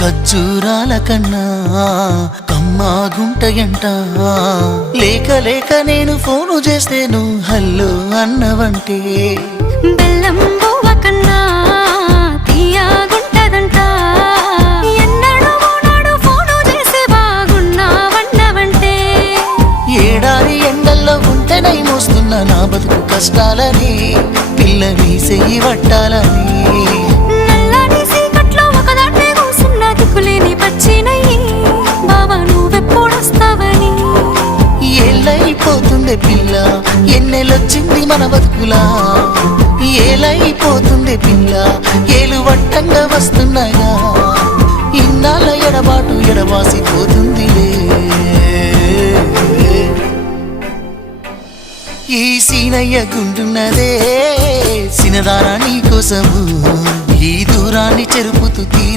ఖర్జూరాల కన్నా కమ్మాగుంటయంట లేక లేక నేను ఫోను చేస్తే నువ్వు హల్లో అన్నవంటే బెల్లం బువ్వ కన్నా తీయగుంటదంట ఎన్నడూ నాడు ఫోను చేసి బాగున్నావన్నవంటే ఏడాది ఎండల్లో ఉంటేనై మోస్తున్న నా బతుకు కష్టాలని పిల్లని చెయ్యి పట్టాలని నల్లని సీకట్లో ఒకదాన్నే కూసున్న దిక్కులేని పచ్చినయ్యి బావా నువ్వెప్పుడొస్తావని ఏళ్ళైపోతుందే పిల్ల ఎన్నెలొచ్చింది మన బతుకులా ఏలైపోతుందే పిల్ల ఏలు వట్టంగా వస్తున్నాయా ఇన్నాళ్ళ ఎడబాటు ఎడవాసిపోతుందిలే ఈ సీనయ్య గుంటున్నదే సినదారా నీ కోసము ఈ దూరాన్ని చెరుపుతూ తీరా